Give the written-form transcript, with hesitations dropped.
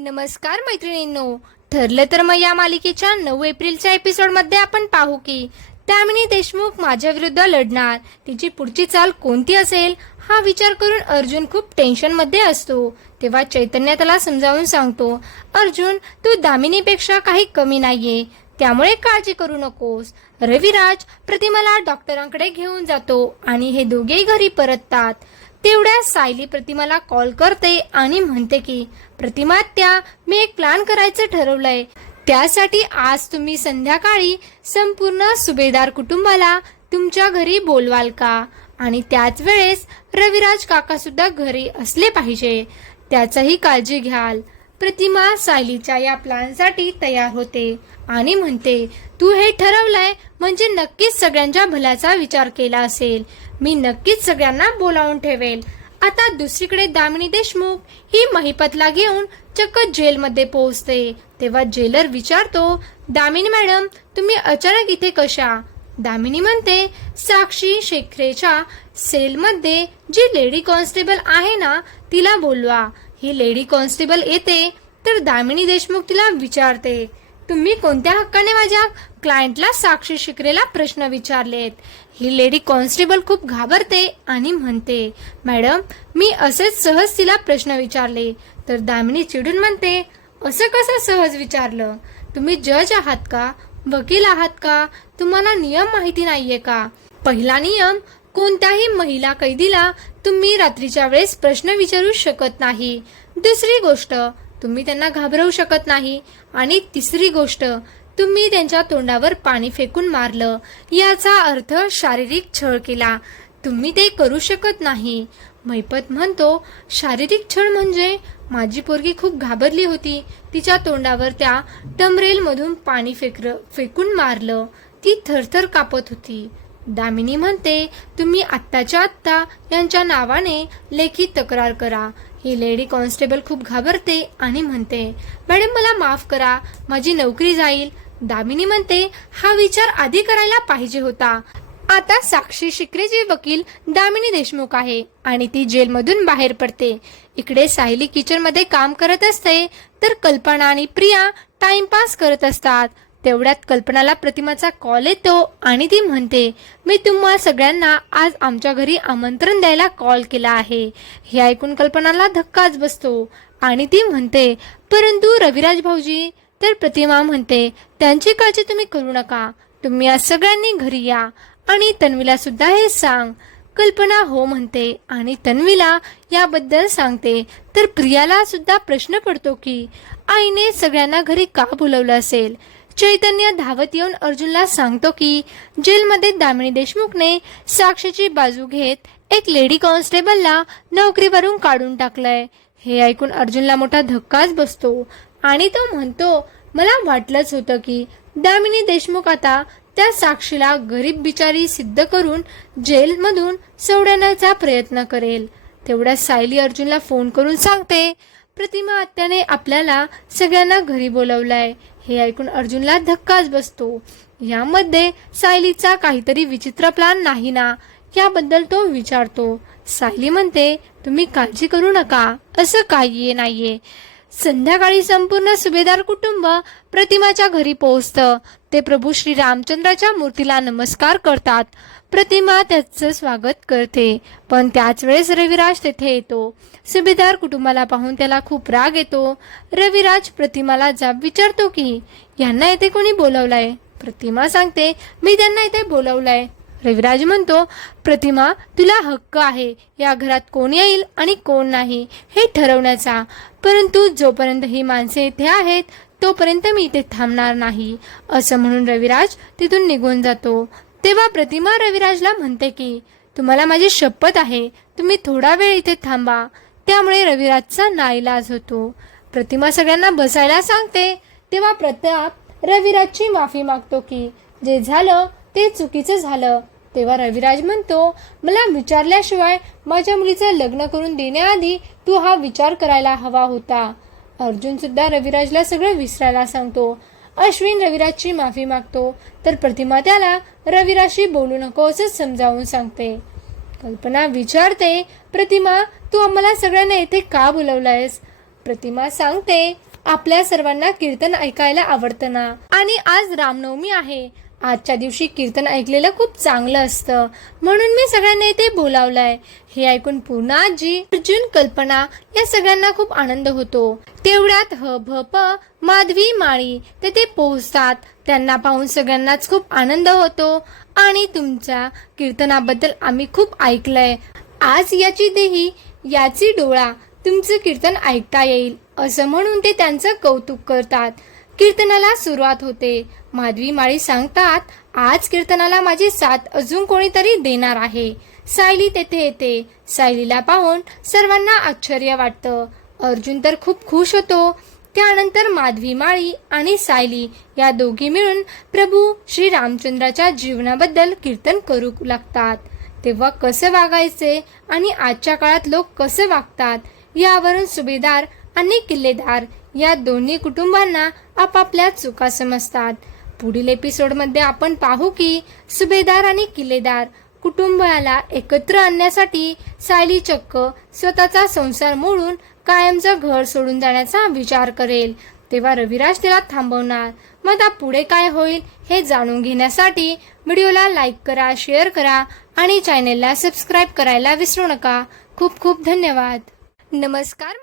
नमस्कार मैत्रिणींनो, ठरलं तर मग या मालिकेच्या 9 एप्रिलच्या एपिसोडमध्ये आपण पाहू की दामिनी देशमुख माझ्या विरुद्ध लढणार, तिची पुढची चाल कोणती असेल हा विचार करून अर्जुन खूप टेन्शनमध्ये असतो. तेव्हा चैतन्य त्याला समजावून सांगतो, अर्जुन तू दामिनीपेक्षा काही कमी नाहीये, त्यामुळे काळजी करू नकोस. रविराज प्रतिमाला डॉक्टरांकडे घेऊन जातो आणि हे दोघेही घरी परततात. तेवढ्या सायली प्रतिमाला कॉल करते आणि म्हणते की प्रतिमा मी एक प्लॅन करायचं ठरवलंय. त्यासाठी आज तुम्ही संध्याकाळी संपूर्ण सुभेदार कुटुंबाला तुमच्या घरी बोलवाल का? आणि त्याच वेळेस रविराज काका सुद्धा घरी असले पाहिजे, त्याचाही काळजी घ्याल. प्रतिमा सायलीच्या या प्लॅनसाठी तयार होते आणि म्हणते, तू हे ठरवलंय म्हणजे नक्कीच सगळ्यांच्या भल्याचा विचार केला असेल. मी नक्कीच सगळ्यांना बोलावून ठेवेल. आता दुसरीकडे दामिनी देशमुख ही महिपतला घेऊन चक्क जेलमध्ये पोहोचते. तेव्हा जेलर विचारतो, दामिनी मॅडम तुम्ही अचानक इथे कशा? दामिनी म्हणते, साक्षी शेखरेच्या सेलमध्ये जी लेडी कॉन्स्टेबल आहे ना तिला बोलवा. ही लेडी कॉन्स्टेबल येते तर दामिनी देशमुख तिला विचारते, तुम्ही कोणत्या हक्काने माझ्या क्लायंटला साक्षी शिकरेला प्रश्न विचारलेत? ही लेडी कॉन्स्टेबल खूप घाबरते आणि म्हणते, मॅडम मी असेच सहज तिला प्रश्न विचारले. तर दामिनी चिडून म्हणते, असं कसं सहज विचारलं? तुम्ही जज आहात का? वकील आहात का? तुम्हाला नियम माहिती नाहीये का? पहिला नियम, कोणत्याही महिला कैदीला तुम्ही रात्रीच्या वेळेस प्रश्न विचारू शकत नाही. दुसरी गोष्ट, तुम्ही त्यांना घाबरवू शकत नाही. आणि तिसरी गोष्ट, तुम्ही त्यांच्या तोंडावर पाणी फेकून मारलं, याचा अर्थ शारीरिक छळ केला. तुम्ही ते करू शकत नाही. महिपत म्हणतो, शारीरिक छळ म्हणजे? माझी पोरगी खूप घाबरली होती, तिच्या तोंडावर त्या टमरेलमधून पाणी फेकून मारलं, ती थरथर कापत होती. दामिनी म्हणते, तुम्ही आत्ताच्या आत्ता यांच्या नावाने लेखी तक्रार करा. ही लेडी कॉन्स्टेबल खूप घाबरते आणि म्हणते, मॅडम मला माफ करा, माझी नोकरी जाईल. दामिनी म्हणते, हा विचार आधी करायला पाहिजे होता. आता साक्षी शिकरेची वकील दामिनी देशमुख आहे आणि ती जेलमधून बाहेर पडते. इकडे सायली किचनमध्ये काम करत असते तर कल्पना आणि प्रिया टाइमपास करत असतात. तेवढ्यात कल्पनाला प्रतिमाचा कॉल येतो आणि ती म्हणते, मी तुम्हा सगळ्यांना आज आमच्या घरी आमंत्रण द्यायला कॉल केला आहे. हे ऐकून कल्पनाला धक्काच बसतो आणि ती म्हणते, परंतु रविराज भाऊजी? तर प्रतिमा म्हणते, त्यांची काळजी तुम्ही करू नका, तुम्ही आज सगळ्यांनी घरी या आणि तन्वीला सुद्धा हे सांग. कल्पना हो म्हणते आणि तन्वीला याबद्दल सांगते. तर प्रियाला सुद्धा प्रश्न पडतो की आईने सगळ्यांना घरी का बोलवलं असेल. चैतन्य धावत येऊन अर्जुनला सांगतो की जेलमध्ये दामिनी देशमुखने साक्षीची बाजू घेत एक लेडी कॉन्स्टेबलला नोकरीवरून काढून टाकलंय. हे ऐकून अर्जुनला मोठा धक्काच बसतो आणि तो म्हणतो, मला वाटलंच होतं की दामिनी देशमुख आता त्या साक्षीला गरीब बिचारी सिद्ध करून जेलमधून सोडण्याचा प्रयत्न करेल. तेवढ्या सायली अर्जुनला फोन करून सांगते, प्रतिमा आत्याने आपल्याला सगळ्यांना घरी बोलवलंय. हे ऐकून अर्जुनला धक्काच बसतो. यामध्ये सायलीचा काहीतरी विचित्र प्लॅन नाही ना, याबद्दल तो विचारतो. सायली म्हणते, तुम्ही काळजी करू नका, असं काही नाहीये. संध्याकाळी संपूर्ण सुभेदार कुटुंब प्रतिमाच्या घरी पोहोचतं. ते प्रभू श्री रामचंद्राच्या मूर्तीला नमस्कार करतात. प्रतिमा त्याचं स्वागत करते, पण त्याच वेळेस रविराज तेथे येतो. सुभेदार कुटुंबाला पाहून त्याला खूप राग येतो. रविराज प्रतिमाला जाब विचारतो की यांना इथे कोणी बोलवलंय? प्रतिमा सांगते, मी त्यांना इथे बोलवलंय. रविराज म्हणतो, प्रतिमा तुला हक्क आहे या घरात कोण येईल आणि कोण नाही हे ठरवण्याचा, परंतु जोपर्यंत ही माणसे इथे आहेत तोपर्यंत मी इथे थांबणार नाही. असं म्हणून रविराज तिथून निघून जातो. तेव्हा प्रतिमा रविराजला म्हणते की तुम्हाला माझी शपथ आहे, तुम्ही थोडा वेळ इथे थांबा. त्यामुळे रविराजचा नाईलाज होतो. प्रतिमा सगळ्यांना बसायला सांगते. तेव्हा प्रताप रविराजची माफी मागतो की जे झालं ते चुकीचं झालं. तेव्हा रविराज म्हणतो, मला विचारल्याशिवाय माझ्या मुलीचं लग्न करून देण्याआधी तू हा विचार करायला हवा होता. अर्जुन सुद्धा रविराजला सगळं विसरायला सांगतो. अश्विन रविराजची माफी मागतो तर प्रतिमा त्याला रविराजशी बोलू नको असं समजावून सांगते. कल्पना विचारते, प्रतिमा तू आम्हाला सगळ्यांना इथे का बोलवलंयस? प्रतिमा सांगते, आपल्या सर्वांना कीर्तन ऐकायला आवडतं ना. आणि आज रामनवमी आहे. आजच्या दिवशी कीर्तन ऐकलेलं खूप चांगलं असतं, म्हणून मी सगळ्यांना इथे बोलावलंय. हे ऐकून पूर्ण आजी, अर्जुन, कल्पना या सगळ्यांना खूप आनंद होतो. तेवढ्यात भ माधवी, माळी तेथे पोहोचतात. त्यांना पाहून सगळ्यांनाच खूप आनंद होतो. आणि तुमच्या कीर्तनाबद्दल आम्ही खूप ऐकलंय. आज याची देही याची डोळा, तुमचं कीर्तन ऐकता येईल असं म्हणून ते त्यांचं कौतुक करतात. कीर्तनाला सुरुवात होते. माधवी, माळी सांगतात, आज कीर्तनाला माझी साथ अजून कोणीतरी देणार आहे. सायली तेथे येते. सायलीला पाहून सर्वांना आश्चर्य वाटतं. अर्जुन तर खूप खुश होतो. त्यानंतर माधवी, माळी आणि सायली या दोघी मिळून प्रभू श्री रामचंद्राच्या जीवनाबद्दल कीर्तन करू लागतात. तेव्हा कसं वागायचे आणि आजच्या काळात लोक कसे वागतात यावरून सुभेदार आणि किल्लेदार या दोन्ही कुटुंबांना आपापल्या चुका समजतात. पुढील एपिसोडमध्ये आपण पाहू की सुभेदार आणि किल्लेदार कुटुंबाला एकत्र आणण्यासाठी सायली चक्क स्वतःचा संसार मोडून कायमचं घर सोडून जाण्याचा विचार करेल. तेव्हा रविराज तिला थांबवणार. मग आता पुढे काय होईल हे जाणून घेण्यासाठी व्हिडिओला लाईक करा, शेअर करा आणि चॅनेलला सबस्क्राईब करायला विसरू नका. खूप खूप धन्यवाद. नमस्कार.